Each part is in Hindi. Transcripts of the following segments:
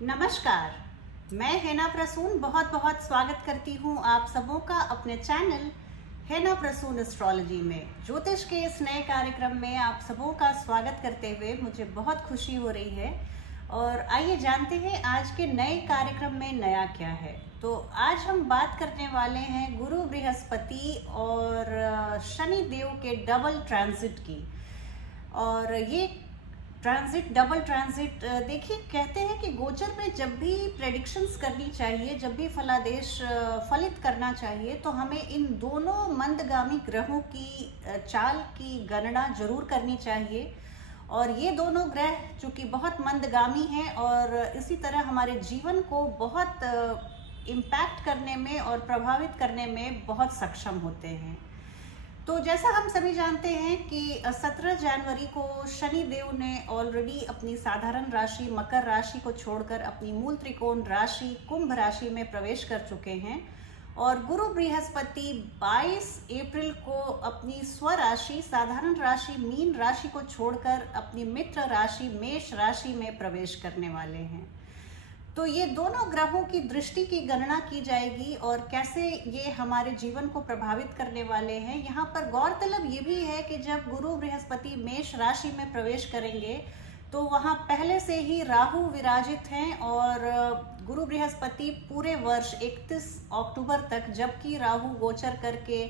नमस्कार, मैं हेना प्रसून बहुत बहुत स्वागत करती हूँ आप सबों का अपने चैनल हेना प्रसून एस्ट्रोलॉजी में। ज्योतिष के इस नए कार्यक्रम में आप सबों का स्वागत करते हुए मुझे बहुत खुशी हो रही है। और आइए जानते हैं आज के नए कार्यक्रम में नया क्या है। तो आज हम बात करने वाले हैं गुरु बृहस्पति और शनि देव के डबल ट्रांजिट की। और ये डबल ट्रांजिट देखिए, कहते हैं कि गोचर में जब भी प्रेडिक्शंस करनी चाहिए, जब भी फलादेश फलित करना चाहिए, तो हमें इन दोनों मंदगामी ग्रहों की चाल की गणना जरूर करनी चाहिए। और ये दोनों ग्रह चूंकि बहुत मंदगामी हैं और इसी तरह हमारे जीवन को बहुत इम्पैक्ट करने में और प्रभावित करने में बहुत सक्षम होते हैं। तो जैसा हम सभी जानते हैं कि 17 जनवरी को शनि देव ने ऑलरेडी अपनी साधारण राशि मकर राशि को छोड़कर अपनी मूल त्रिकोण राशि कुंभ राशि में प्रवेश कर चुके हैं। और गुरु बृहस्पति 22 अप्रैल को अपनी स्वराशि साधारण राशि मीन राशि को छोड़कर अपनी मित्र राशि मेष राशि में प्रवेश करने वाले हैं। तो ये दोनों ग्रहों की दृष्टि की गणना की जाएगी और कैसे ये हमारे जीवन को प्रभावित करने वाले हैं। यहाँ पर गौरतलब ये भी है कि जब गुरु बृहस्पति मेष राशि में प्रवेश करेंगे तो वहाँ पहले से ही राहु विराजित हैं। और गुरु बृहस्पति पूरे वर्ष 31 अक्टूबर तक, जबकि राहु गोचर करके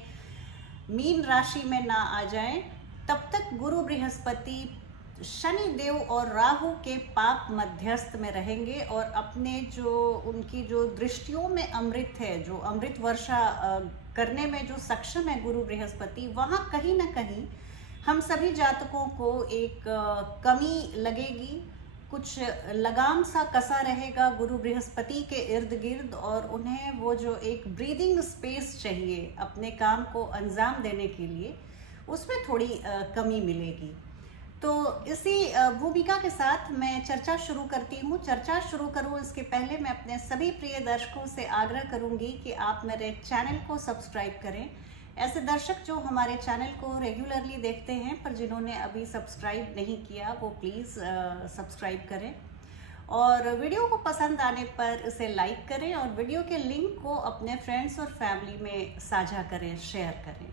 मीन राशि में ना आ जाए, तब तक गुरु बृहस्पति शनि देव और राहु के पाप मध्यस्थ में रहेंगे और अपने उनकी जो दृष्टियों में अमृत है, जो अमृत वर्षा करने में जो सक्षम है गुरु बृहस्पति, वहाँ कहीं ना कहीं हम सभी जातकों को एक कमी लगेगी। कुछ लगाम सा कसा रहेगा गुरु बृहस्पति के इर्द गिर्द और उन्हें वो जो एक ब्रीदिंग स्पेस चाहिए अपने काम को अंजाम देने के लिए, उसमें थोड़ी कमी मिलेगी। तो इसी भूमिका के साथ मैं चर्चा शुरू करती हूँ। चर्चा शुरू करूँ इसके पहले मैं अपने सभी प्रिय दर्शकों से आग्रह करूँगी कि आप मेरे चैनल को सब्सक्राइब करें। ऐसे दर्शक जो हमारे चैनल को रेगुलरली देखते हैं पर जिन्होंने अभी सब्सक्राइब नहीं किया, वो प्लीज़ सब्सक्राइब करें। और वीडियो को पसंद आने पर इसे लाइक करें और वीडियो के लिंक को अपने फ्रेंड्स और फैमिली में साझा करें, शेयर करें।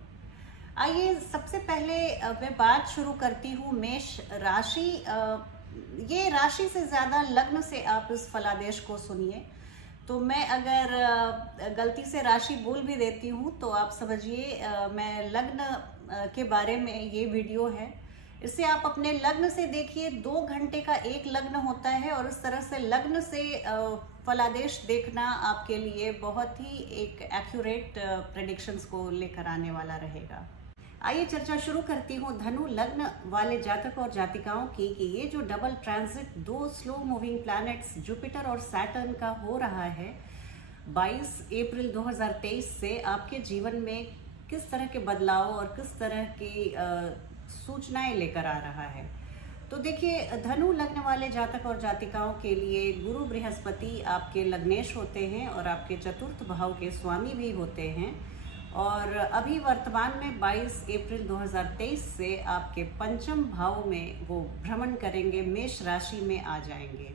आइए सबसे पहले मैं बात शुरू करती हूँ मेष राशि। ये राशि से ज़्यादा लग्न से आप इस फलादेश को सुनिए। तो मैं अगर गलती से राशि बोल भी देती हूँ तो आप समझिए मैं लग्न के बारे में ये वीडियो है। इससे आप अपने लग्न से देखिए, 2 घंटे का एक लग्न होता है और इस तरह से लग्न से फलादेश देखना आपके लिए बहुत ही एक एक्यूरेट प्रेडिक्शंस को लेकर आने वाला रहेगा। आइए चर्चा शुरू करती हूँ धनु लग्न वाले जातक और जातिकाओं की कि ये जो double transit 2 slow moving planets Jupiter और सैटर्न का हो रहा है 22 अप्रैल 2023 से आपके जीवन में किस तरह के बदलाव और किस तरह की सूचनाएं लेकर आ रहा है। तो देखिए, धनु लग्न वाले जातक और जातिकाओं के लिए गुरु बृहस्पति आपके लग्नेश होते हैं और आपके चतुर्थ भाव के स्वामी भी होते हैं। और अभी वर्तमान में 22 अप्रैल 2023 से आपके पंचम भाव में वो भ्रमण करेंगे, मेष राशि में आ जाएंगे।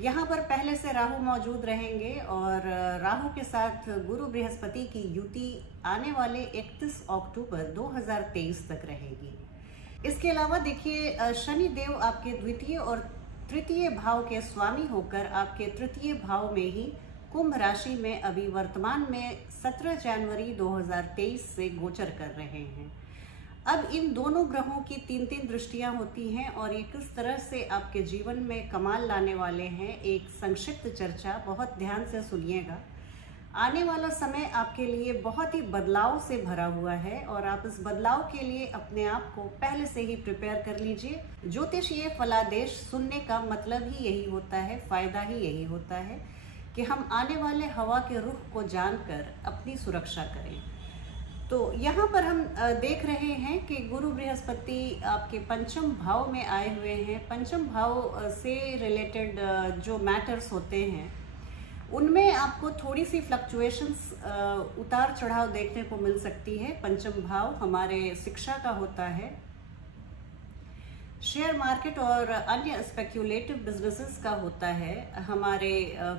यहाँ पर पहले से राहु मौजूद रहेंगे और राहु के साथ गुरु बृहस्पति की युति आने वाले 31 अक्टूबर 2023 तक रहेगी। इसके अलावा देखिए, शनि देव आपके द्वितीय और तृतीय भाव के स्वामी होकर आपके तृतीय भाव में ही कुंभ राशि में अभी वर्तमान में 17 जनवरी 2023 से गोचर कर रहे हैं। अब इन दोनों ग्रहों की 3-3 दृष्टियां होती हैं और ये किस तरह से आपके जीवन में कमाल लाने वाले हैं, एक संक्षिप्त चर्चा बहुत ध्यान से सुनिएगा। आने वाला समय आपके लिए बहुत ही बदलाव से भरा हुआ है और आप इस बदलाव के लिए अपने आप को पहले से ही प्रिपेयर कर लीजिए। ज्योतिषीय फलादेश सुनने का मतलब ही यही होता है, फायदा ही यही होता है कि हम आने वाले हवा के रुख को जानकर अपनी सुरक्षा करें। तो यहाँ पर हम देख रहे हैं कि गुरु बृहस्पति आपके पंचम भाव में आए हुए हैं। पंचम भाव से रिलेटेड जो मैटर्स होते हैं उनमें आपको थोड़ी सी फ्लक्चुएशंस, उतार चढ़ाव देखने को मिल सकती है। पंचम भाव हमारे शिक्षा का होता है, शेयर मार्केट और अन्य स्पेक्यूलेटिव बिजनेसेस का होता है, हमारे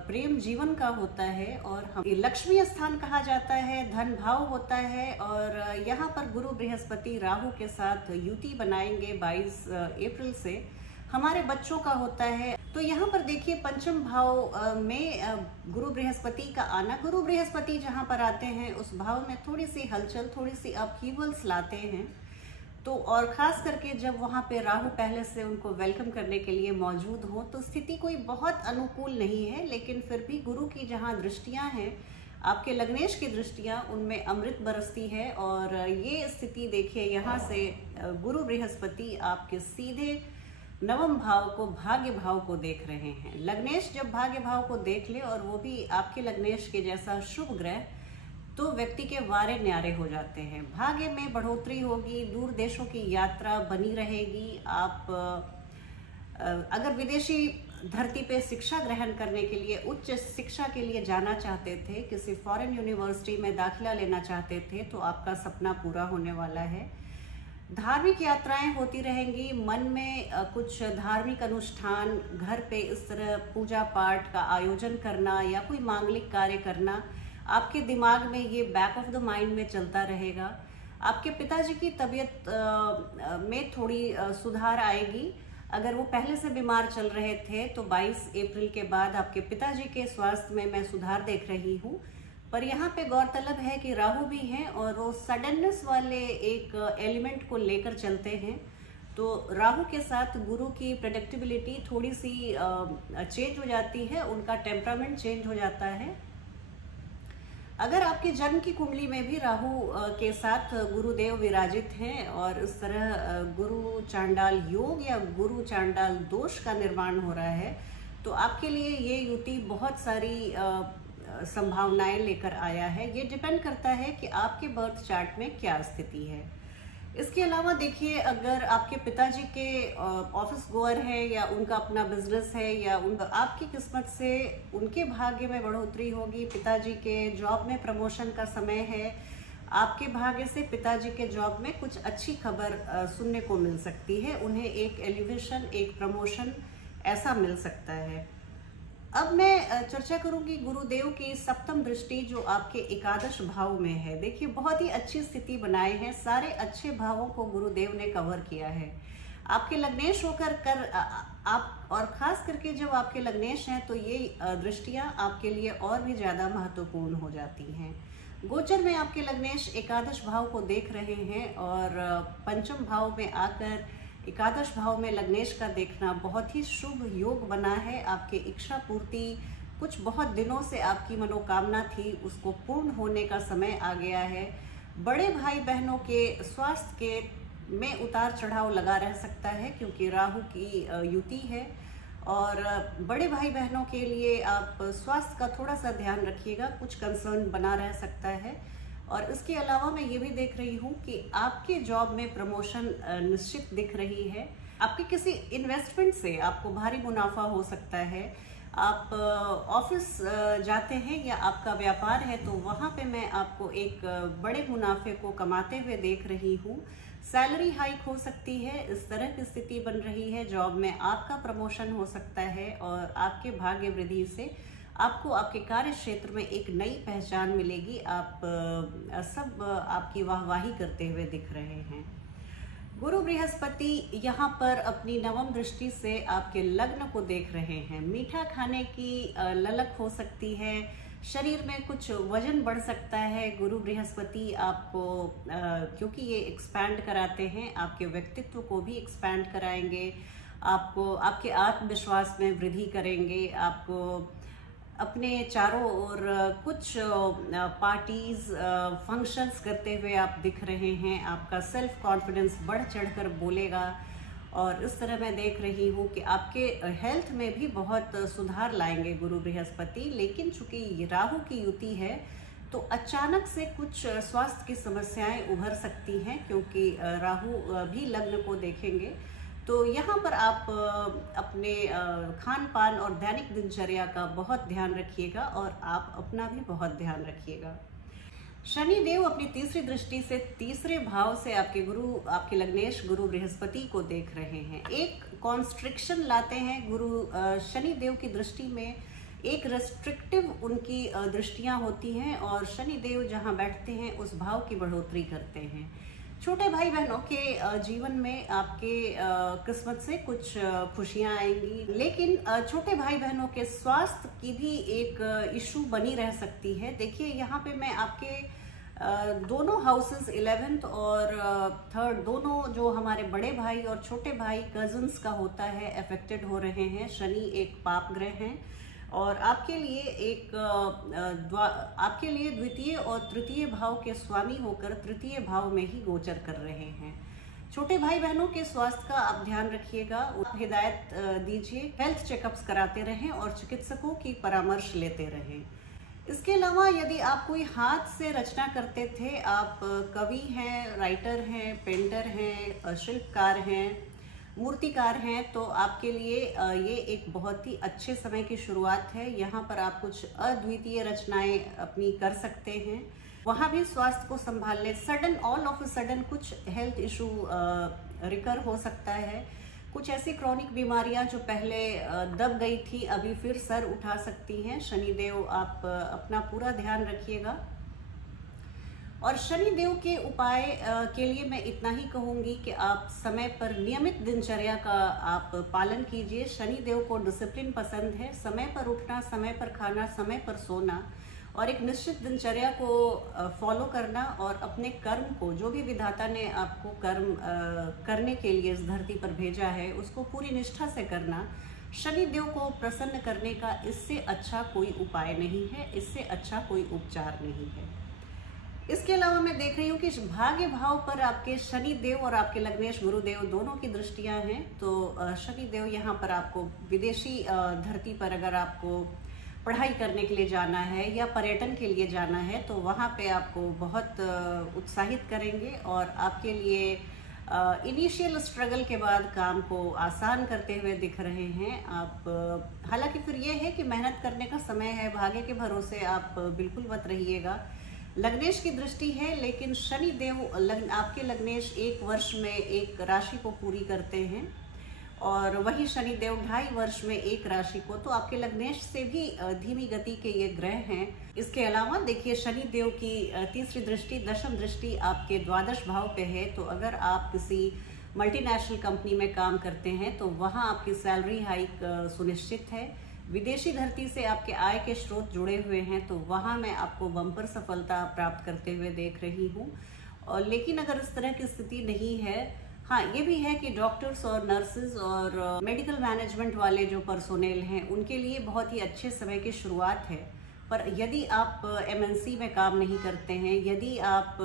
प्रेम जीवन का होता है, और हम लक्ष्मी स्थान कहा जाता है, धन भाव होता है। और यहाँ पर गुरु बृहस्पति राहु के साथ युति बनाएंगे 22 अप्रैल से। हमारे बच्चों का होता है। तो यहाँ पर देखिए पंचम भाव में गुरु बृहस्पति का आना, गुरु बृहस्पति जहाँ पर आते हैं उस भाव में थोड़ी सी हलचल, थोड़ी सी अपहीवल्स लाते हैं। तो और ख़ास करके जब वहाँ पे राहु पहले से उनको वेलकम करने के लिए मौजूद हो तो स्थिति कोई बहुत अनुकूल नहीं है। लेकिन फिर भी गुरु की जहाँ दृष्टियाँ हैं, आपके लग्नेश की दृष्टियाँ, उनमें अमृत बरसती है। और ये स्थिति देखिए यहाँ से गुरु बृहस्पति आपके सीधे नवम भाव को, भाग्य भाव को देख रहे हैं। लग्नेश जब भाग्य भाव को देख ले और वो भी आपके लग्नेश के जैसा शुभ ग्रह, तो व्यक्ति के वारे न्यारे हो जाते हैं। भाग्य में बढ़ोतरी होगी, दूर देशों की यात्रा बनी रहेगी। आप अगर विदेशी धरती पे शिक्षा ग्रहण करने के लिए, उच्च शिक्षा के लिए जाना चाहते थे, किसी फॉरेन यूनिवर्सिटी में दाखिला लेना चाहते थे, तो आपका सपना पूरा होने वाला है। धार्मिक यात्राएं होती रहेंगी, मन में कुछ धार्मिक अनुष्ठान, घर पे इस तरह पूजा पाठ का आयोजन करना या कोई मांगलिक कार्य करना, आपके दिमाग में ये बैक ऑफ द माइंड में चलता रहेगा। आपके पिताजी की तबीयत में थोड़ी सुधार आएगी। अगर वो पहले से बीमार चल रहे थे तो 22 अप्रैल के बाद आपके पिताजी के स्वास्थ्य में मैं सुधार देख रही हूँ। पर यहाँ पे गौरतलब है कि राहु भी हैं और वो सडननेस वाले एक एलिमेंट को लेकर चलते हैं। तो राहु के साथ गुरु की प्रेडिक्टेबिलिटी थोड़ी सी चेंज हो जाती है, उनका टेम्परामेंट चेंज हो जाता है। अगर आपके जन्म की कुंडली में भी राहु के साथ गुरुदेव विराजित हैं और इस तरह गुरु चांडाल योग या गुरु चांडाल दोष का निर्माण हो रहा है, तो आपके लिए ये युति बहुत सारी संभावनाएं लेकर आया है। ये डिपेंड करता है कि आपके बर्थ चार्ट में क्या स्थिति है। इसके अलावा देखिए, अगर आपके पिताजी के ऑफिस गोअर है या उनका अपना बिजनेस है या आपकी किस्मत से उनके भाग्य में बढ़ोतरी होगी, पिताजी के जॉब में प्रमोशन का समय है, आपके भाग्य से पिताजी के जॉब में कुछ अच्छी खबर सुनने को मिल सकती है, उन्हें एक एलिवेशन, एक प्रमोशन ऐसा मिल सकता है। अब मैं चर्चा करूंगी गुरुदेव की सप्तम दृष्टि जो आपके एकादश भाव में है। देखिए बहुत ही अच्छी स्थिति बनाए हैं, सारे अच्छे भावों को गुरुदेव ने कवर किया है। आपके लग्नेश होकर आप, और खास करके जब आपके लग्नेश हैं तो ये दृष्टियां आपके लिए और भी ज्यादा महत्वपूर्ण हो जाती हैं। गोचर में आपके लग्नेश एकादश भाव को देख रहे हैं और पंचम भाव में आकर एकादश भाव में लग्नेश का देखना बहुत ही शुभ योग बना है। आपके इच्छा पूर्ति, कुछ बहुत दिनों से आपकी मनोकामना थी, उसको पूर्ण होने का समय आ गया है। बड़े भाई बहनों के स्वास्थ्य के में उतार चढ़ाव लगा रह सकता है क्योंकि राहु की युति है। और बड़े भाई बहनों के लिए आप स्वास्थ्य का थोड़ा सा ध्यान रखिएगा, कुछ कंसर्न बना रह सकता है। और इसके अलावा मैं ये भी देख रही हूँ कि आपके जॉब में प्रमोशन निश्चित दिख रही है। आपके किसी इन्वेस्टमेंट से आपको भारी मुनाफा हो सकता है। आप ऑफिस जाते हैं या आपका व्यापार है तो वहाँ पे मैं आपको एक बड़े मुनाफे को कमाते हुए देख रही हूँ। सैलरी हाइक हो सकती है, इस तरह की स्थिति बन रही है। जॉब में आपका प्रमोशन हो सकता है और आपके भाग्य वृद्धि से आपको आपके कार्य क्षेत्र में एक नई पहचान मिलेगी। आप सब आपकी वाहवाही करते हुए दिख रहे हैं। गुरु बृहस्पति यहाँ पर अपनी नवम दृष्टि से आपके लग्न को देख रहे हैं। मीठा खाने की ललक हो सकती है, शरीर में कुछ वजन बढ़ सकता है। गुरु बृहस्पति आपको क्योंकि ये एक्सपैंड कराते हैं, आपके व्यक्तित्व को भी एक्सपैंड कराएंगे, आपको आपके आत्मविश्वास में वृद्धि करेंगे। आपको अपने चारों ओर कुछ पार्टीज, फंक्शंस करते हुए आप दिख रहे हैं। आपका सेल्फ कॉन्फिडेंस बढ़ चढ़कर बोलेगा। और इस तरह मैं देख रही हूँ कि आपके हेल्थ में भी बहुत सुधार लाएंगे गुरु बृहस्पति। लेकिन चूंकि राहु की युति है तो अचानक से कुछ स्वास्थ्य की समस्याएं उभर सकती हैं क्योंकि राहु भी लग्न को देखेंगे। तो यहाँ पर आप अपने खान पान और दैनिक दिनचर्या का बहुत ध्यान रखिएगा और आप अपना भी बहुत ध्यान रखिएगा। शनि देव अपनी तीसरी दृष्टि से तीसरे भाव से आपके लग्नेश गुरु बृहस्पति को देख रहे हैं। एक कॉन्स्ट्रिक्शन लाते हैं गुरु शनि देव की दृष्टि में, एक रेस्ट्रिक्टिव उनकी दृष्टियां होती हैं और शनि देव जहां बैठते हैं उस भाव की बढ़ोतरी करते हैं। छोटे भाई बहनों के जीवन में आपके किस्मत से कुछ खुशियां आएंगी, लेकिन छोटे भाई बहनों के स्वास्थ्य की भी एक इशू बनी रह सकती है। देखिए यहाँ पे मैं आपके दोनों हाउसेस 11th और 3rd दोनों जो हमारे बड़े भाई और छोटे भाई कजिन्स का होता है अफेक्टेड हो रहे हैं। शनि एक पाप ग्रह हैं और आपके लिए द्वितीय और तृतीय भाव के स्वामी होकर तृतीय भाव में ही गोचर कर रहे हैं। छोटे भाई बहनों के स्वास्थ्य का आप ध्यान रखिएगा, हिदायत दीजिए, हेल्थ चेकअप्स कराते रहें और चिकित्सकों की परामर्श लेते रहें। इसके अलावा यदि आप कोई हाथ से रचना करते थे, आप कवि हैं, राइटर हैं, पेंटर हैं, शिल्पकार हैं, मूर्तिकार हैं, तो आपके लिए ये एक बहुत ही अच्छे समय की शुरुआत है। यहाँ पर आप कुछ अद्वितीय रचनाएं अपनी कर सकते हैं। वहाँ भी स्वास्थ्य को संभाल ले। ऑल ऑफ अ सडन कुछ हेल्थ इशू रिकर हो सकता है। कुछ ऐसी क्रॉनिक बीमारियां जो पहले दब गई थी अभी फिर सर उठा सकती हैं। शनिदेव आप अपना पूरा ध्यान रखिएगा। और शनिदेव के उपाय के लिए मैं इतना ही कहूंगी कि आप समय पर नियमित दिनचर्या का आप पालन कीजिए। शनिदेव को डिसिप्लिन पसंद है, समय पर उठना, समय पर खाना, समय पर सोना और एक निश्चित दिनचर्या को फॉलो करना और अपने कर्म को, जो भी विधाता ने आपको कर्म करने के लिए इस धरती पर भेजा है, उसको पूरी निष्ठा से करना शनिदेव को प्रसन्न करने का इससे अच्छा कोई उपाय नहीं है, इससे अच्छा कोई उपचार नहीं है। इसके अलावा मैं देख रही हूँ कि भाग्य भाव पर आपके शनि देव और आपके लग्नेश गुरुदेव दोनों की दृष्टियां हैं। तो शनि देव यहाँ पर आपको विदेशी धरती पर अगर आपको पढ़ाई करने के लिए जाना है या पर्यटन के लिए जाना है तो वहाँ पे आपको बहुत उत्साहित करेंगे और आपके लिए इनिशियल स्ट्रगल के बाद काम को आसान करते हुए दिख रहे हैं आप। हालांकि फिर ये है कि मेहनत करने का समय है, भाग्य के भरोसे आप बिल्कुल मत रहिएगा। लग्नेश की दृष्टि है, लेकिन शनि देव आपके लग्नेश 1 वर्ष में एक राशि को पूरी करते हैं और वही शनि देव 2.5 वर्ष में एक राशि को, तो आपके लग्नेश से भी धीमी गति के ये ग्रह हैं। इसके अलावा देखिए शनि देव की तीसरी दृष्टि, दशम दृष्टि आपके द्वादश भाव पे है। तो अगर आप किसी मल्टीनेशनल कंपनी में काम करते हैं तो वहाँ आपकी सैलरी हाइक सुनिश्चित है। विदेशी धरती से आपके आय के स्रोत जुड़े हुए हैं तो वहाँ मैं आपको बम्पर सफलता प्राप्त करते हुए देख रही हूँ। और लेकिन अगर इस तरह की स्थिति नहीं है, हाँ ये भी है कि डॉक्टर्स और नर्सेज और मेडिकल मैनेजमेंट वाले जो पर्सोनेल हैं उनके लिए बहुत ही अच्छे समय की शुरुआत है। पर यदि आप MNC में काम नहीं करते हैं, यदि आप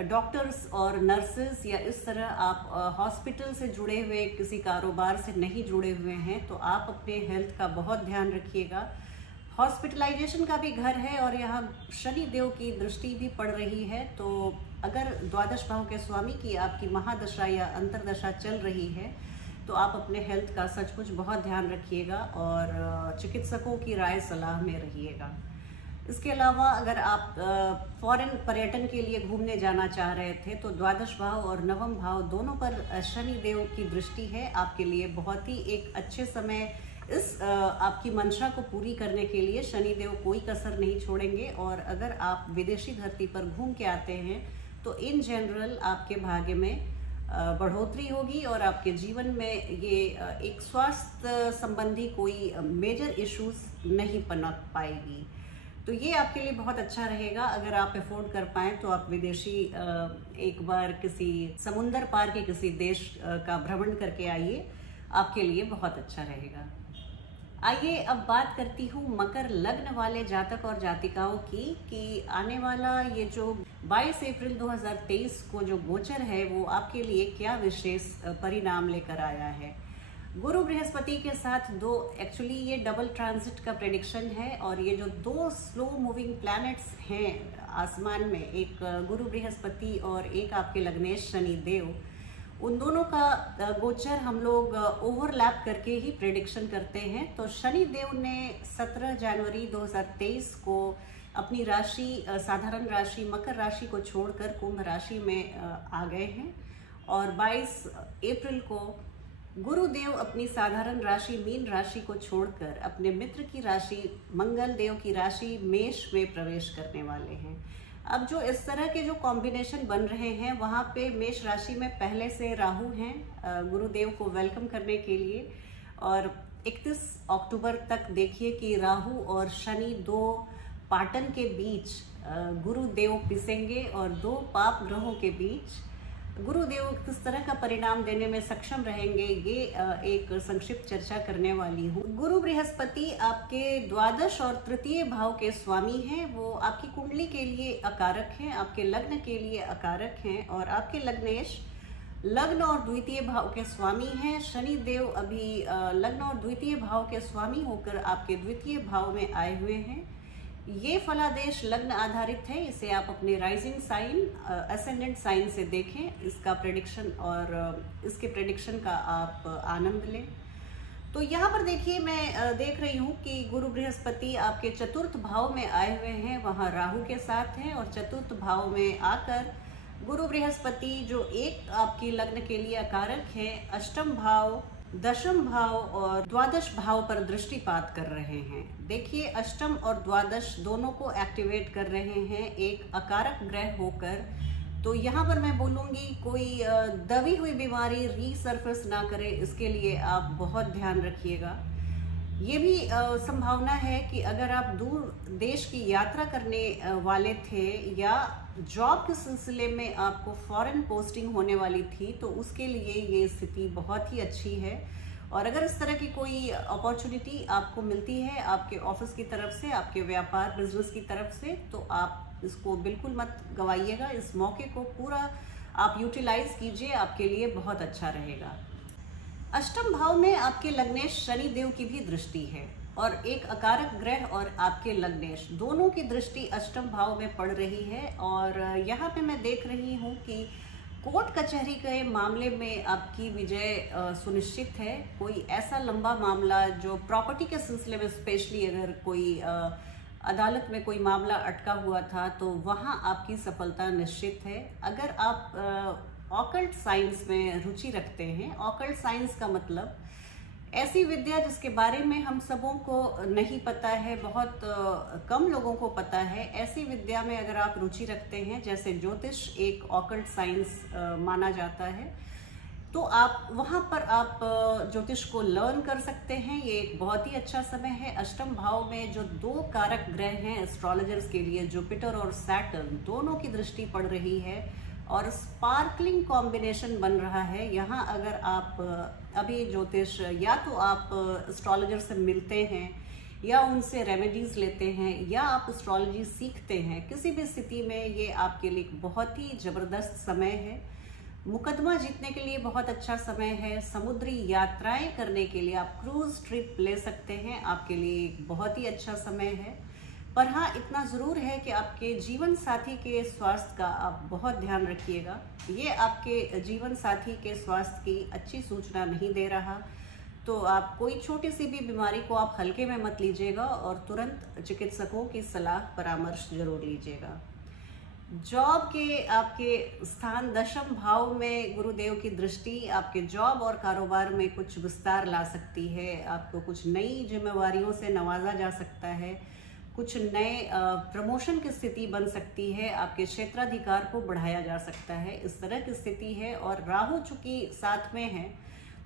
डॉक्टर्स और नर्सेस या इस तरह आप हॉस्पिटल से जुड़े हुए किसी कारोबार से नहीं जुड़े हुए हैं तो आप अपने हेल्थ का बहुत ध्यान रखिएगा। हॉस्पिटलाइजेशन का भी घर है और यहाँ शनि देव की दृष्टि भी पड़ रही है। तो अगर द्वादश भाव के स्वामी की आपकी महादशा या अंतरदशा चल रही है तो आप अपने हेल्थ का सचमुच बहुत ध्यान रखिएगा और चिकित्सकों की राय सलाह में रहिएगा। इसके अलावा अगर आप फॉरेन पर्यटन के लिए घूमने जाना चाह रहे थे तो द्वादश भाव और नवम भाव दोनों पर शनि देव की दृष्टि है। आपके लिए बहुत ही एक अच्छे समय इस आपकी मंशा को पूरी करने के लिए शनि देव कोई कसर नहीं छोड़ेंगे। और अगर आप विदेशी धरती पर घूम के आते हैं तो इन जनरल आपके भाग्य में बढ़ोतरी होगी और आपके जीवन में ये एक स्वास्थ्य संबंधी कोई मेजर इश्यूज नहीं पनप पाएगी। तो ये आपके लिए बहुत अच्छा रहेगा। अगर आप अफोर्ड कर पाएँ तो आप विदेशी एक बार किसी समुंदर पार के किसी देश का भ्रमण करके आइए, आपके लिए बहुत अच्छा रहेगा। आइए अब बात करती हूँ मकर लग्न वाले जातक और जातिकाओं की कि आने वाला ये जो 22 अप्रैल 2023 को जो गोचर है वो आपके लिए क्या विशेष परिणाम लेकर आया है। गुरु बृहस्पति के साथ एक्चुअली ये डबल ट्रांजिट का प्रेडिक्शन है और ये जो 2 स्लो मूविंग प्लैनेट्स हैं आसमान में, एक गुरु बृहस्पति और एक आपके लग्नेश शनि देव, उन दोनों का गोचर हम लोग ओवरलैप करके ही प्रेडिक्शन करते हैं। तो शनि देव ने 17 जनवरी 2023 को अपनी राशि साधारण राशि मकर राशि को छोड़कर कुंभ राशि में आ गए हैं और 22 अप्रैल को गुरुदेव अपनी साधारण राशि मीन राशि को छोड़कर अपने मित्र की राशि मंगल देव की राशि मेष में प्रवेश करने वाले हैं। अब जो इस तरह के जो कॉम्बिनेशन बन रहे हैं वहां पे मेष राशि में पहले से राहु हैं गुरुदेव को वेलकम करने के लिए, और 31 अक्टूबर तक देखिए कि राहु और शनि दो पाटन के बीच गुरुदेव पिसेंगे और दो पाप ग्रहों के बीच गुरुदेव किस तरह का परिणाम देने में सक्षम रहेंगे, ये एक संक्षिप्त चर्चा करने वाली हूँ। गुरु बृहस्पति आपके द्वादश और तृतीय भाव के स्वामी हैं। वो आपकी कुंडली के लिए अकारक हैं, आपके लग्न के लिए अकारक हैं और आपके लग्नेश लग्न और द्वितीय भाव के स्वामी हैं। शनि देव अभी लग्न और द्वितीय भाव के स्वामी होकर आपके द्वितीय भाव में आए हुए हैं। ये फलादेश लग्न आधारित है, इसे आप अपने राइजिंग साइन असेंडेंट साइन से देखें, इसका प्रेडिक्शन और इसके प्रेडिक्शन का आप आनंद लें। तो यहाँ पर देखिए मैं देख रही हूँ कि गुरु बृहस्पति आपके चतुर्थ भाव में आए हुए हैं, वहाँ राहु के साथ हैं और चतुर्थ भाव में आकर गुरु बृहस्पति जो एक आपकी लग्न के लिए अकारक है, अष्टम भाव, दशम भाव और द्वादश भाव पर दृष्टिपात कर रहे हैं। देखिए अष्टम और द्वादश दोनों को एक्टिवेट कर रहे हैं एक अकारक ग्रह होकर। तो यहाँ पर मैं बोलूँगी कोई दबी हुई बीमारी रीसर्फेस ना करे, इसके लिए आप बहुत ध्यान रखिएगा। ये भी संभावना है कि अगर आप दूर देश की यात्रा करने वाले थे या जॉब के सिलसिले में आपको फॉरेन पोस्टिंग होने वाली थी तो उसके लिए ये स्थिति बहुत ही अच्छी है। और अगर इस तरह की कोई अपॉर्चुनिटी आपको मिलती है आपके ऑफिस की तरफ से, आपके व्यापार बिजनेस की तरफ से, तो आप इसको बिल्कुल मत गवाइएगा। इस मौके को पूरा आप यूटिलाइज कीजिए, आपके लिए बहुत अच्छा रहेगा। अष्टम भाव में आपके लग्नेश शनि देव की भी दृष्टि है और एक अकारक ग्रह और आपके लग्नेश दोनों की दृष्टि अष्टम भाव में पड़ रही है। और यहाँ पे मैं देख रही हूँ कि कोर्ट कचहरी के मामले में आपकी विजय सुनिश्चित है। कोई ऐसा लंबा मामला जो प्रॉपर्टी के सिलसिले में, स्पेशली अगर कोई अदालत में कोई मामला अटका हुआ था तो वहाँ आपकी सफलता निश्चित है। अगर आप ऑकल्ट साइंस में रुचि रखते हैं, ऑकल्ट साइंस का मतलब ऐसी विद्या जिसके बारे में हम सबों को नहीं पता है, बहुत कम लोगों को पता है, ऐसी विद्या में अगर आप रुचि रखते हैं, जैसे ज्योतिष एक ऑकल्ट साइंस माना जाता है, तो आप वहाँ पर आप ज्योतिष को लर्न कर सकते हैं। ये एक बहुत ही अच्छा समय है। अष्टम भाव में जो दो कारक ग्रह हैं एस्ट्रोलॉजर्स के लिए, जुपिटर और सैटर्न, दोनों की दृष्टि पड़ रही है और स्पार्कलिंग कॉम्बिनेशन बन रहा है। यहाँ अगर आप अभी ज्योतिष या तो आप एस्ट्रोलॉजर से मिलते हैं या उनसे रेमेडीज लेते हैं या आप एस्ट्रोलॉजी सीखते हैं, किसी भी स्थिति में ये आपके लिए बहुत ही जबरदस्त समय है। मुकदमा जीतने के लिए बहुत अच्छा समय है। समुद्री यात्राएं करने के लिए आप क्रूज ट्रिप ले सकते हैं, आपके लिए एक बहुत ही अच्छा समय है। पर हाँ, इतना ज़रूर है कि आपके जीवन साथी के स्वास्थ्य का आप बहुत ध्यान रखिएगा। ये आपके जीवन साथी के स्वास्थ्य की अच्छी सूचना नहीं दे रहा, तो आप कोई छोटी सी भी बीमारी को आप हल्के में मत लीजिएगा और तुरंत चिकित्सकों की सलाह परामर्श जरूर लीजिएगा। जॉब के आपके स्थान दशम भाव में गुरुदेव की दृष्टि आपके जॉब और कारोबार में कुछ विस्तार ला सकती है। आपको कुछ नई जिम्मेवारियों से नवाजा जा सकता है, कुछ नए प्रमोशन की स्थिति बन सकती है, आपके क्षेत्राधिकार को बढ़ाया जा सकता है, इस तरह की स्थिति है। और राहु चूंकि साथ में है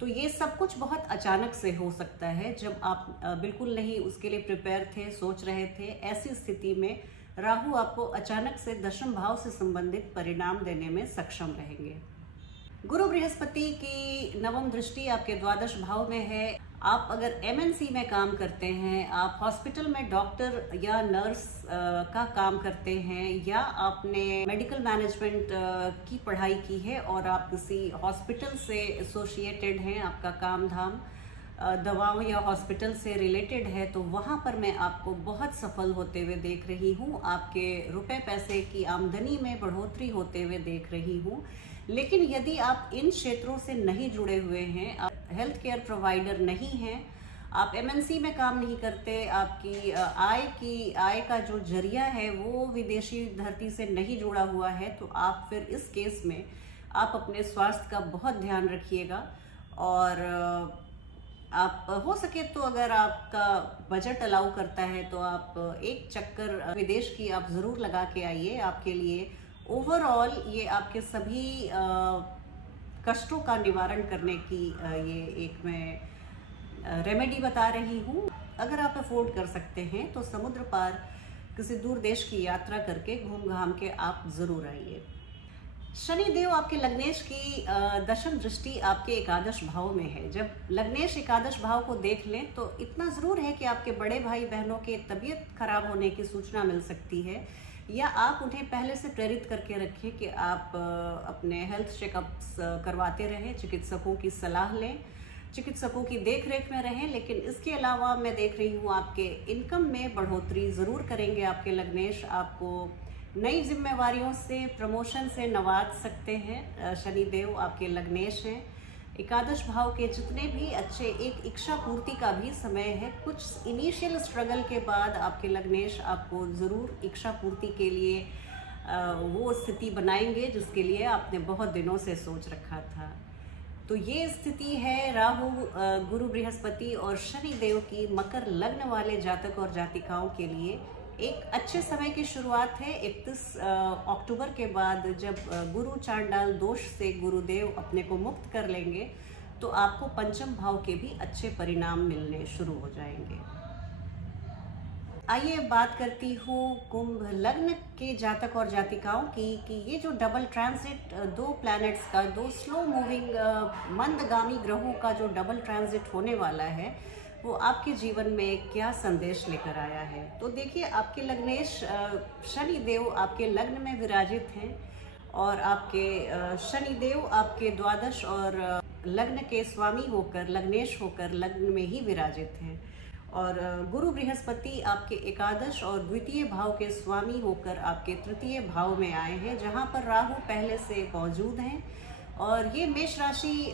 तो ये सब कुछ बहुत अचानक से हो सकता है, जब आप बिल्कुल नहीं उसके लिए प्रिपेयर थे, सोच रहे थे। ऐसी स्थिति में राहु आपको अचानक से दशम भाव से संबंधित परिणाम देने में सक्षम रहेंगे। गुरु बृहस्पति की नवम दृष्टि आपके द्वादश भाव में है। आप अगर एमएनसी में काम करते हैं, आप हॉस्पिटल में डॉक्टर या नर्स का काम करते हैं, या आपने मेडिकल मैनेजमेंट की पढ़ाई की है और आप किसी हॉस्पिटल से एसोसिएटेड हैं, आपका काम धाम दवाओं या हॉस्पिटल से रिलेटेड है, तो वहाँ पर मैं आपको बहुत सफल होते हुए देख रही हूँ। आपके रुपए पैसे की आमदनी में बढ़ोतरी होते हुए देख रही हूँ। लेकिन यदि आप इन क्षेत्रों से नहीं जुड़े हुए हैं, आप हेल्थ केयर प्रोवाइडर नहीं हैं, आप एमएनसी में काम नहीं करते, आपकी आय का जो जरिया है वो विदेशी धरती से नहीं जुड़ा हुआ है, तो आप फिर इस केस में आप अपने स्वास्थ्य का बहुत ध्यान रखिएगा। और आप हो सके तो अगर आपका बजट अलाउ करता है तो आप एक चक्कर विदेश की आप ज़रूर लगा के आइए। आपके लिए ओवरऑल ये आपके सभी कष्टों का निवारण करने की ये एक मैं रेमेडी बता रही हूँ। अगर आप अफोर्ड कर सकते हैं तो समुद्र पार किसी दूर देश की यात्रा करके घूम घाम के आप ज़रूर आइए। शनिदेव आपके लग्नेश की दशम दृष्टि आपके एकादश भाव में है। जब लग्नेश एकादश भाव को देख लें तो इतना ज़रूर है कि आपके बड़े भाई बहनों के तबीयत खराब होने की सूचना मिल सकती है, या आप उन्हें पहले से प्रेरित करके रखें कि आप अपने हेल्थ चेकअप्स करवाते रहें, चिकित्सकों की सलाह लें, चिकित्सकों की देखरेख में रहें। लेकिन इसके अलावा मैं देख रही हूँ आपके इनकम में बढ़ोतरी ज़रूर करेंगे आपके लग्नेश। आपको नई जिम्मेवारियों से, प्रमोशन से नवाज सकते हैं। शनिदेव आपके लग्नेश हैं। एकादश भाव के जितने भी अच्छे, एक इच्छा पूर्ति का भी समय है। कुछ इनिशियल स्ट्रगल के बाद आपके लग्नेश आपको ज़रूर इच्छा पूर्ति के लिए वो स्थिति बनाएंगे जिसके लिए आपने बहुत दिनों से सोच रखा था। तो ये स्थिति है राहु, गुरु, बृहस्पति और शनिदेव की मकर लग्न वाले जातक और जातिकाओं के लिए एक अच्छे समय की शुरुआत है। 31 अक्टूबर के बाद जब गुरु चांडाल दोष से गुरुदेव अपने को मुक्त कर लेंगे तो आपको पंचम भाव के भी अच्छे परिणाम मिलने शुरू हो जाएंगे। आइए बात करती हूँ कुंभ लग्न के जातक और जातिकाओं की कि ये जो डबल ट्रांजिट दो प्लैनेट्स का, दो स्लो मूविंग मंदगामी ग्रहों का जो डबल ट्रांजिट होने वाला है वो आपके जीवन में क्या संदेश लेकर आया है। तो देखिए, आपके लग्नेश शनिदेव आपके लग्न में विराजित हैं और आपके शनिदेव आपके द्वादश और लग्न के स्वामी होकर, लग्नेश होकर लग्न में ही विराजित हैं। और गुरु बृहस्पति आपके एकादश और द्वितीय भाव के स्वामी होकर आपके तृतीय भाव में आए हैं, जहां पर राहु पहले से मौजूद हैं। और ये मेष राशि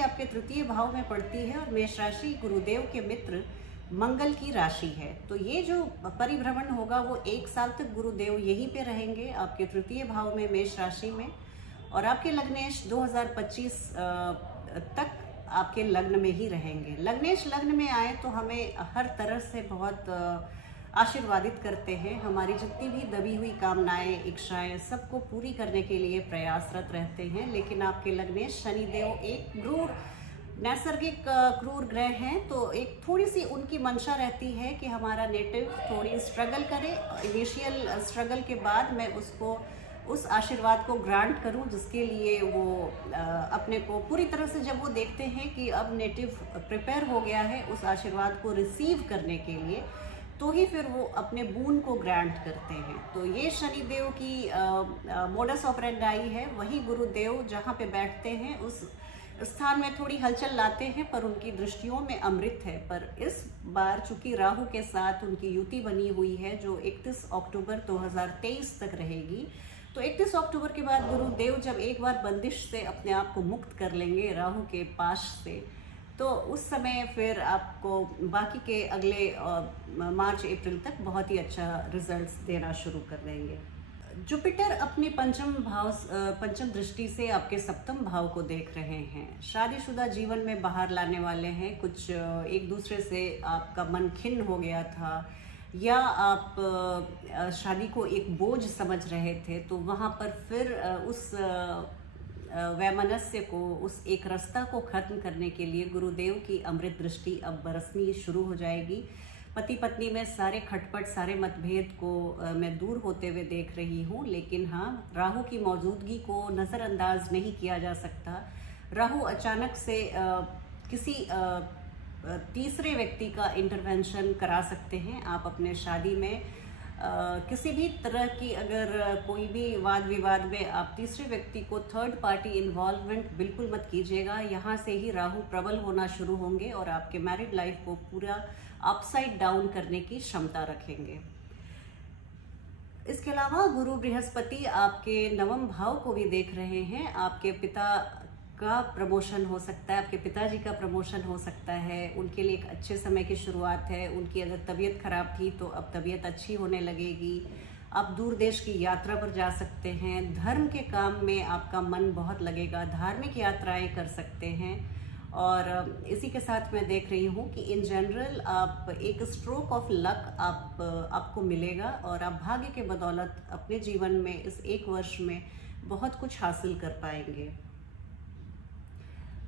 आपके तृतीय भाव में पड़ती है और मेष राशि गुरुदेव के मित्र मंगल की राशि है। तो ये जो परिभ्रमण होगा वो 1 साल तक गुरुदेव यहीं पे रहेंगे आपके तृतीय भाव में, मेष राशि में। और आपके लग्नेश 2025 तक आपके लग्न में ही रहेंगे। लग्नेश लग्न में आए तो हमें हर तरह से बहुत आशीर्वादित करते हैं। हमारी जितनी भी दबी हुई कामनाएं, इच्छाएं, सबको पूरी करने के लिए प्रयासरत रहते हैं। लेकिन आपके लग्नेश शनिदेव एक क्रूर, नैसर्गिक क्रूर ग्रह हैं, तो एक थोड़ी सी उनकी मंशा रहती है कि हमारा नेटिव थोड़ी स्ट्रगल करे। इनिशियल स्ट्रगल के बाद मैं उसको उस आशीर्वाद को ग्रांट करूं जिसके लिए वो अपने को पूरी तरह से, जब वो देखते हैं कि अब नेटिव प्रिपेयर हो गया है उस आशीर्वाद को रिसीव करने के लिए, तो ही फिर वो अपने बून को ग्रांट करते हैं। तो ये शनिदेव की मोडस ऑपरेंडाई है। वही गुरुदेव जहाँ पे बैठते हैं उस स्थान में थोड़ी हलचल लाते हैं, पर उनकी दृष्टियों में अमृत है। पर इस बार चूंकि राहु के साथ उनकी युति बनी हुई है जो 31 अक्टूबर 2023 तक रहेगी, तो 31 अक्टूबर के बाद गुरुदेव जब एक बार बंदिश से अपने आप को मुक्त कर लेंगे राहु के पाश से, तो उस समय फिर आपको बाकी के अगले मार्च अप्रैल तक बहुत ही अच्छा रिजल्ट्स देना शुरू कर देंगे। जुपिटर अपनी पंचम दृष्टि से आपके सप्तम भाव को देख रहे हैं। शादीशुदा जीवन में बाहर लाने वाले हैं। कुछ एक दूसरे से आपका मन खिन्न हो गया था, या आप शादी को एक बोझ समझ रहे थे, तो वहाँ पर फिर उस वैमनस्य को, उस एक रास्ता को खत्म करने के लिए गुरुदेव की अमृत दृष्टि अब बरसनी शुरू हो जाएगी। पति पत्नी में सारे खटपट, सारे मतभेद को मैं दूर होते हुए देख रही हूँ। लेकिन हाँ, राहु की मौजूदगी को नज़रअंदाज नहीं किया जा सकता। राहु अचानक से किसी तीसरे व्यक्ति का इंटरवेंशन करा सकते हैं। आप अपने शादी में किसी भी तरह की अगर कोई भी वाद विवाद में आप तीसरे व्यक्ति को, थर्ड पार्टी इन्वॉल्वमेंट बिल्कुल मत कीजिएगा। यहाँ से ही राहु प्रबल होना शुरू होंगे और आपके मैरिड लाइफ को पूरा अपसाइड डाउन करने की क्षमता रखेंगे। इसके अलावा गुरु बृहस्पति आपके नवम भाव को भी देख रहे हैं। आपके पिता आपका प्रमोशन हो सकता है, आपके पिताजी का प्रमोशन हो सकता है, उनके लिए एक अच्छे समय की शुरुआत है। उनकी अगर तबीयत खराब थी तो अब तबीयत अच्छी होने लगेगी। आप दूर देश की यात्रा पर जा सकते हैं। धर्म के काम में आपका मन बहुत लगेगा, धार्मिक यात्राएं कर सकते हैं। और इसी के साथ मैं देख रही हूँ कि इन जनरल आप एक स्ट्रोक ऑफ लक आपको मिलेगा और आप भाग्य के बदौलत अपने जीवन में इस एक वर्ष में बहुत कुछ हासिल कर पाएंगे।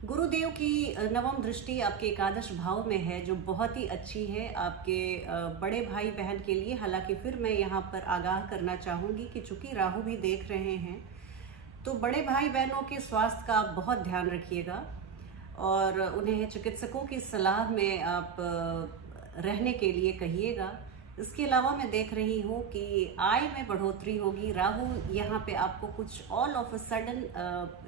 गुरुदेव की नवम दृष्टि आपके एकादश भाव में है, जो बहुत ही अच्छी है आपके बड़े भाई बहन के लिए। हालांकि फिर मैं यहाँ पर आगाह करना चाहूंगी कि चूंकि राहु भी देख रहे हैं तो बड़े भाई बहनों के स्वास्थ्य का आप बहुत ध्यान रखिएगा और उन्हें चिकित्सकों की सलाह में आप रहने के लिए कहिएगा। इसके अलावा मैं देख रही हूँ कि आय में बढ़ोतरी होगी। राहु यहाँ पे आपको कुछ all of a sudden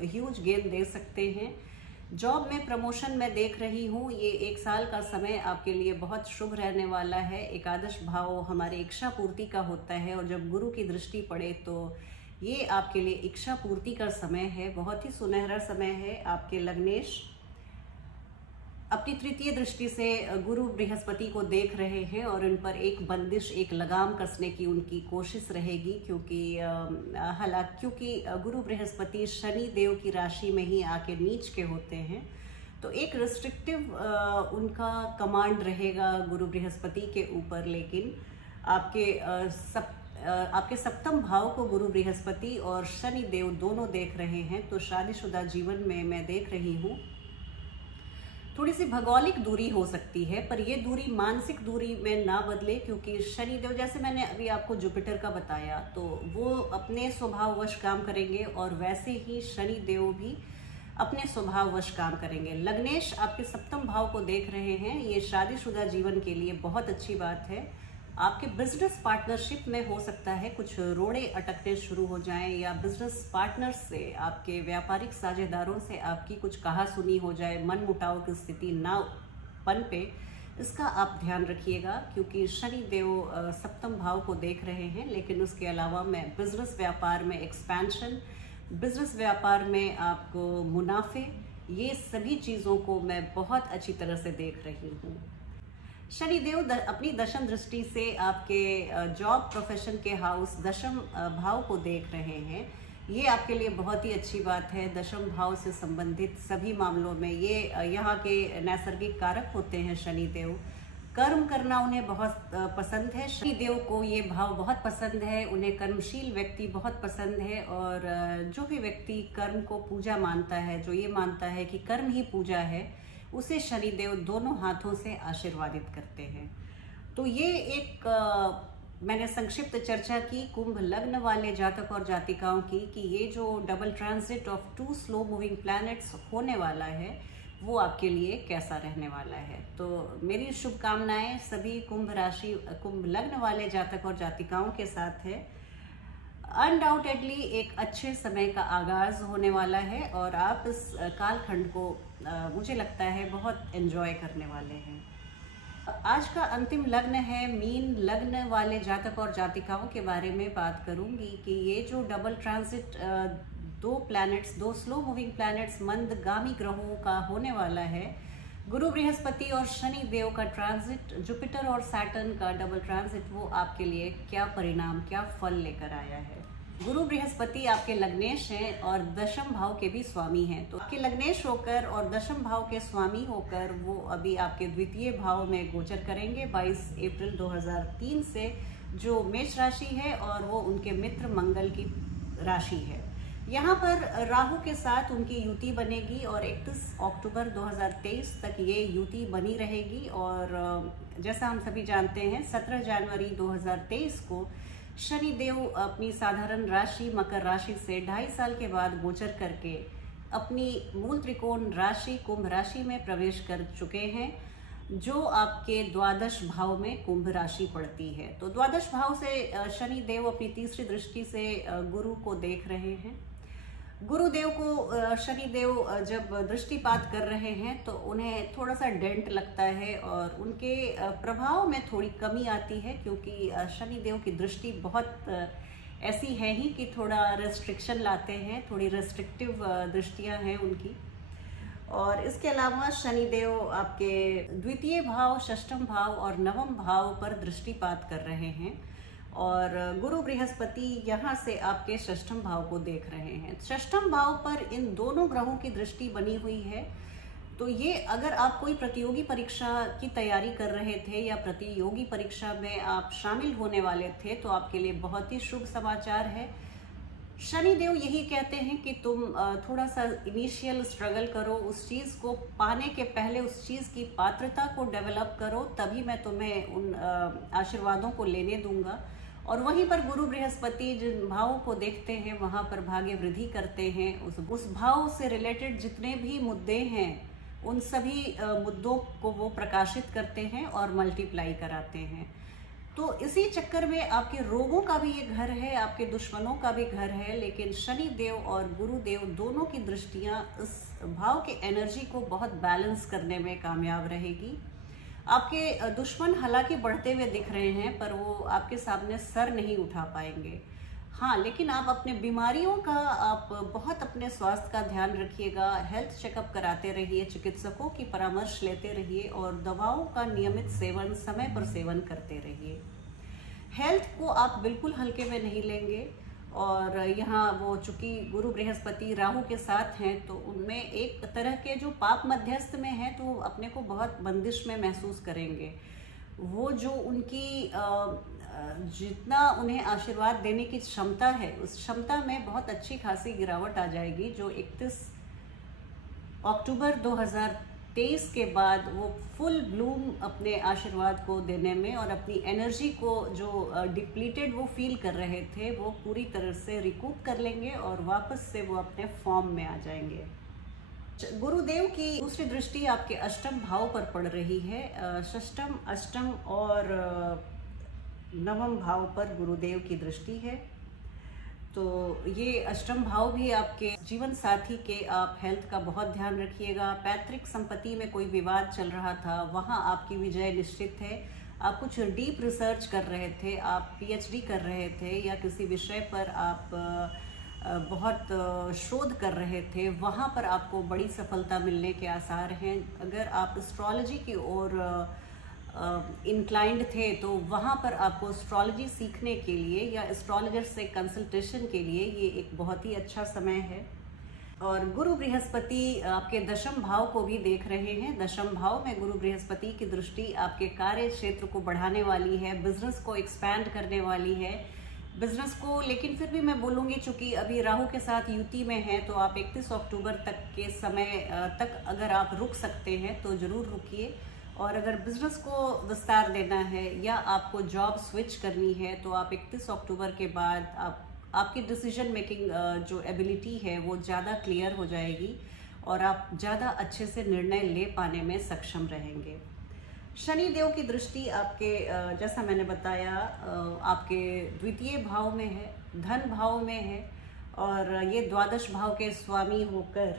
huge gain दे सकते हैं। जॉब में प्रमोशन मैं देख रही हूँ। ये एक साल का समय आपके लिए बहुत शुभ रहने वाला है। एकादश भाव हमारे इच्छा पूर्ति का होता है और जब गुरु की दृष्टि पड़े तो ये आपके लिए इच्छा पूर्ति का समय है, बहुत ही सुनहरा समय है। आपके लग्नेश अपनी तृतीय दृष्टि से गुरु बृहस्पति को देख रहे हैं और इन पर एक बंदिश, एक लगाम कसने की उनकी कोशिश रहेगी, क्योंकि गुरु बृहस्पति शनि देव की राशि में ही आके नीच के होते हैं, तो एक रिस्ट्रिक्टिव उनका कमांड रहेगा गुरु बृहस्पति के ऊपर। लेकिन आपके सप्तम भाव को गुरु बृहस्पति और शनि देव दोनों देख रहे हैं, तो शादीशुदा जीवन में मैं देख रही हूँ थोड़ी सी भौगोलिक दूरी हो सकती है, पर यह दूरी मानसिक दूरी में ना बदले, क्योंकि शनिदेव, जैसे मैंने अभी आपको जुपिटर का बताया, तो वो अपने स्वभाववश काम करेंगे और वैसे ही शनिदेव भी अपने स्वभाववश काम करेंगे। लग्नेश आपके सप्तम भाव को देख रहे हैं, ये शादीशुदा जीवन के लिए बहुत अच्छी बात है। आपके बिजनेस पार्टनरशिप में हो सकता है कुछ रोड़े अटकने शुरू हो जाएं, या बिजनेस पार्टनर्स से, आपके व्यापारिक साझेदारों से आपकी कुछ कहा सुनी हो जाए, मन मुटाव की स्थिति ना पनपे, इसका आप ध्यान रखिएगा, क्योंकि शनि देव सप्तम भाव को देख रहे हैं। लेकिन उसके अलावा मैं बिजनेस व्यापार में एक्सपेंशन, बिजनेस व्यापार में आपको मुनाफे, ये सभी चीज़ों को मैं बहुत अच्छी तरह से देख रही हूँ। शनिदेव अपनी दशम दृष्टि से आपके जॉब प्रोफेशन के हाउस दशम भाव को देख रहे हैं। ये आपके लिए बहुत ही अच्छी बात है। दशम भाव से संबंधित सभी मामलों में ये यहाँ के नैसर्गिक कारक होते हैं शनिदेव। कर्म करना उन्हें बहुत पसंद है। शनिदेव को ये भाव बहुत पसंद है, उन्हें कर्मशील व्यक्ति बहुत पसंद है। और जो भी व्यक्ति कर्म को पूजा मानता है, जो ये मानता है कि कर्म ही पूजा है, उसे शनिदेव दोनों हाथों से आशीर्वादित करते हैं। तो ये एक मैंने संक्षिप्त चर्चा की कुंभ लग्न वाले जातक और जातिकाओं की, कि ये जो double transit of 2 slow moving planets होने वाला है वो आपके लिए कैसा रहने वाला है। तो मेरी शुभकामनाएं सभी कुंभ लग्न वाले जातक और जातिकाओं के साथ है। अनडाउटेडली एक अच्छे समय का आगाज होने वाला है और आप इस कालखंड को मुझे लगता है बहुत एंजॉय करने वाले हैं। आज का अंतिम लग्न है मीन लग्न वाले जातक और जातिकाओं के बारे में बात करूंगी कि ये जो double transit 2 slow moving planets मंदगामी ग्रहों का होने वाला है, गुरु बृहस्पति और शनि देव का ट्रांजिट, जुपिटर और सैटर्न का डबल ट्रांजिट, वो आपके लिए क्या परिणाम, क्या फल लेकर आया है। गुरु बृहस्पति आपके लग्नेश हैं और दशम भाव के भी स्वामी हैं, तो आपके लग्नेश होकर और दशम भाव के स्वामी होकर वो अभी आपके द्वितीय भाव में गोचर करेंगे 22 अप्रैल 2003 से, जो मेष राशि है और वो उनके मित्र मंगल की राशि है। यहाँ पर राहु के साथ उनकी युति बनेगी और 31 अक्टूबर 2023 तक ये युति बनी रहेगी। और जैसा हम सभी जानते हैं 17 जनवरी 2023 को शनि देव अपनी साधारण राशि मकर राशि से 2.5 साल के बाद गोचर करके अपनी मूल त्रिकोण राशि कुंभ राशि में प्रवेश कर चुके हैं, जो आपके द्वादश भाव में कुंभ राशि पड़ती है। तो द्वादश भाव से शनि देव अपनी तीसरी दृष्टि से गुरु को देख रहे हैं। गुरुदेव को शनि देव जब दृष्टिपात कर रहे हैं तो उन्हें थोड़ा सा डेंट लगता है और उनके प्रभाव में थोड़ी कमी आती है, क्योंकि शनि देव की दृष्टि बहुत ऐसी है ही कि थोड़ा रेस्ट्रिक्शन लाते हैं, थोड़ी रेस्ट्रिक्टिव दृष्टियां हैं उनकी। और इसके अलावा शनिदेव आपके द्वितीय भाव, षष्ठम भाव और नवम भाव पर दृष्टिपात कर रहे हैं और गुरु बृहस्पति यहाँ से आपके षष्ठम भाव को देख रहे हैं। षष्ठम भाव पर इन दोनों ग्रहों की दृष्टि बनी हुई है, तो ये अगर आप कोई प्रतियोगी परीक्षा की तैयारी कर रहे थे या प्रतियोगी परीक्षा में आप शामिल होने वाले थे तो आपके लिए बहुत ही शुभ समाचार है। शनिदेव यही कहते हैं कि तुम थोड़ा सा इनिशियल स्ट्रगल करो, उस चीज़ को पाने के पहले उस चीज़ की पात्रता को डेवलप करो, तभी मैं तुम्हें उन आशीर्वादों को लेने दूंगा। और वहीं पर गुरु बृहस्पति जिन भावों को देखते हैं वहां पर भाग्य वृद्धि करते हैं। उस भाव से रिलेटेड जितने भी मुद्दे हैं उन सभी मुद्दों को वो प्रकाशित करते हैं और मल्टीप्लाई कराते हैं। तो इसी चक्कर में आपके रोगों का भी ये घर है, आपके दुश्मनों का भी घर है, लेकिन शनि देव और गुरुदेव दोनों की दृष्टियां इस भाव के एनर्जी को बहुत बैलेंस करने में कामयाब रहेगी। आपके दुश्मन हालांकि बढ़ते हुए दिख रहे हैं पर वो आपके सामने सर नहीं उठा पाएंगे। हाँ, लेकिन आप अपने बीमारियों का आप बहुत अपने स्वास्थ्य का ध्यान रखिएगा, हेल्थ चेकअप कराते रहिए, चिकित्सकों की परामर्श लेते रहिए और दवाओं का नियमित सेवन, समय पर सेवन करते रहिए। हेल्थ को आप बिल्कुल हल्के में नहीं लेंगे और यहाँ वो चूंकि गुरु बृहस्पति राहु के साथ हैं तो उनमें एक तरह के जो पाप मध्यस्थ में है तो अपने को बहुत बंदिश में महसूस करेंगे। वो जो उनकी जितना उन्हें आशीर्वाद देने की क्षमता है उस क्षमता में बहुत अच्छी खासी गिरावट आ जाएगी, जो 31 अक्टूबर 2023 के बाद वो फुल ब्लूम अपने आशीर्वाद को देने में और अपनी एनर्जी को जो डिप्लीटेड वो फील कर रहे थे वो पूरी तरह से रिकूप कर लेंगे और वापस से वो अपने फॉर्म में आ जाएंगे। गुरुदेव की दूसरी दृष्टि आपके अष्टम भाव पर पड़ रही है। षष्ठम, अष्टम और नवम भाव पर गुरुदेव की दृष्टि है। तो ये अष्टम भाव भी आपके जीवन साथी के आप हेल्थ का बहुत ध्यान रखिएगा। पैतृक संपत्ति में कोई विवाद चल रहा था, वहाँ आपकी विजय निश्चित है। आप कुछ डीप रिसर्च कर रहे थे, आप पीएचडी कर रहे थे या किसी विषय पर आप बहुत शोध कर रहे थे, वहाँ पर आपको बड़ी सफलता मिलने के आसार हैं। अगर आप एस्ट्रोलॉजी की ओर इंक्लाइंड थे तो वहाँ पर आपको एस्ट्रोलॉजी सीखने के लिए या एस्ट्रोलॉजर से कंसल्टेशन के लिए ये एक बहुत ही अच्छा समय है। और गुरु बृहस्पति आपके दशम भाव को भी देख रहे हैं। दशम भाव में गुरु बृहस्पति की दृष्टि आपके कार्य क्षेत्र को बढ़ाने वाली है, बिजनेस को एक्सपैंड करने वाली है, बिजनेस को। लेकिन फिर भी मैं बोलूँगी चूंकि अभी राहु के साथ युति में है तो आप 31 अक्टूबर तक के समय तक अगर आप रुक सकते हैं तो ज़रूर रुकिए। और अगर बिजनेस को विस्तार देना है या आपको जॉब स्विच करनी है तो आप 31 अक्टूबर के बाद आपकी डिसीजन मेकिंग जो एबिलिटी है वो ज़्यादा क्लियर हो जाएगी और आप ज़्यादा अच्छे से निर्णय ले पाने में सक्षम रहेंगे। शनि देव की दृष्टि आपके जैसा मैंने बताया आपके द्वितीय भाव में है, धन भाव में है और ये द्वादश भाव के स्वामी होकर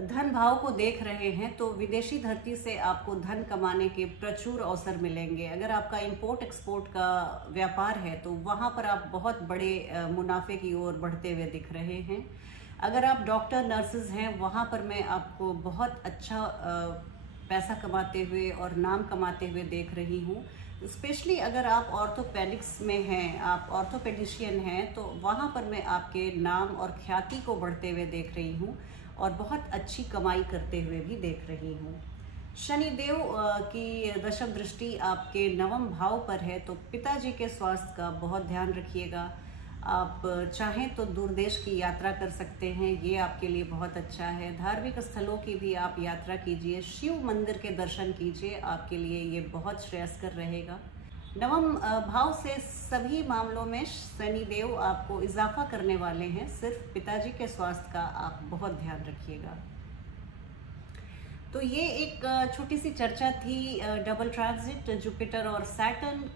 धन भाव को देख रहे हैं। तो विदेशी धरती से आपको धन कमाने के प्रचुर अवसर मिलेंगे। अगर आपका इंपोर्ट एक्सपोर्ट का व्यापार है तो वहाँ पर आप बहुत बड़े मुनाफे की ओर बढ़ते हुए दिख रहे हैं। अगर आप डॉक्टर, नर्सेज हैं, वहाँ पर मैं आपको बहुत अच्छा पैसा कमाते हुए और नाम कमाते हुए देख रही हूँ। स्पेशली अगर आप ऑर्थोपेडिक्स में हैं, आप ऑर्थोपेडिशियन हैं, तो वहाँ पर मैं आपके नाम और ख्याति को बढ़ते हुए देख रही हूँ और बहुत अच्छी कमाई करते हुए भी देख रही हूँ। शनि देव की दशम दृष्टि आपके नवम भाव पर है तो पिताजी के स्वास्थ्य का बहुत ध्यान रखिएगा। आप चाहें तो दूर देश की यात्रा कर सकते हैं, ये आपके लिए बहुत अच्छा है। धार्मिक स्थलों की भी आप यात्रा कीजिए, शिव मंदिर के दर्शन कीजिए, आपके लिए ये बहुत श्रेयस्कर रहेगा। नवम भाव से सभी मामलों में शनि देव आपको इजाफा करने वाले हैं, सिर्फ पिताजी के स्वास्थ्य का आप बहुत ध्यान रखिएगा। तो ये एक छोटी सी चर्चा थी डबल ट्रांजिट जुपिटर और सैटर्न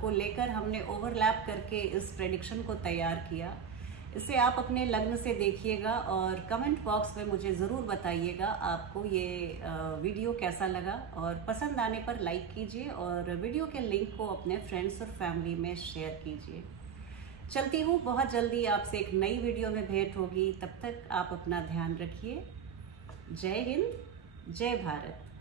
को लेकर। हमने ओवरलैप करके इस प्रेडिक्शन को तैयार किया। इसे आप अपने लग्न से देखिएगा और कमेंट बॉक्स में मुझे ज़रूर बताइएगा आपको ये वीडियो कैसा लगा, और पसंद आने पर लाइक कीजिए और वीडियो के लिंक को अपने फ्रेंड्स और फैमिली में शेयर कीजिए। चलती हूँ, बहुत जल्दी आपसे एक नई वीडियो में भेंट होगी। तब तक आप अपना ध्यान रखिए। जय हिंद, जय भारत।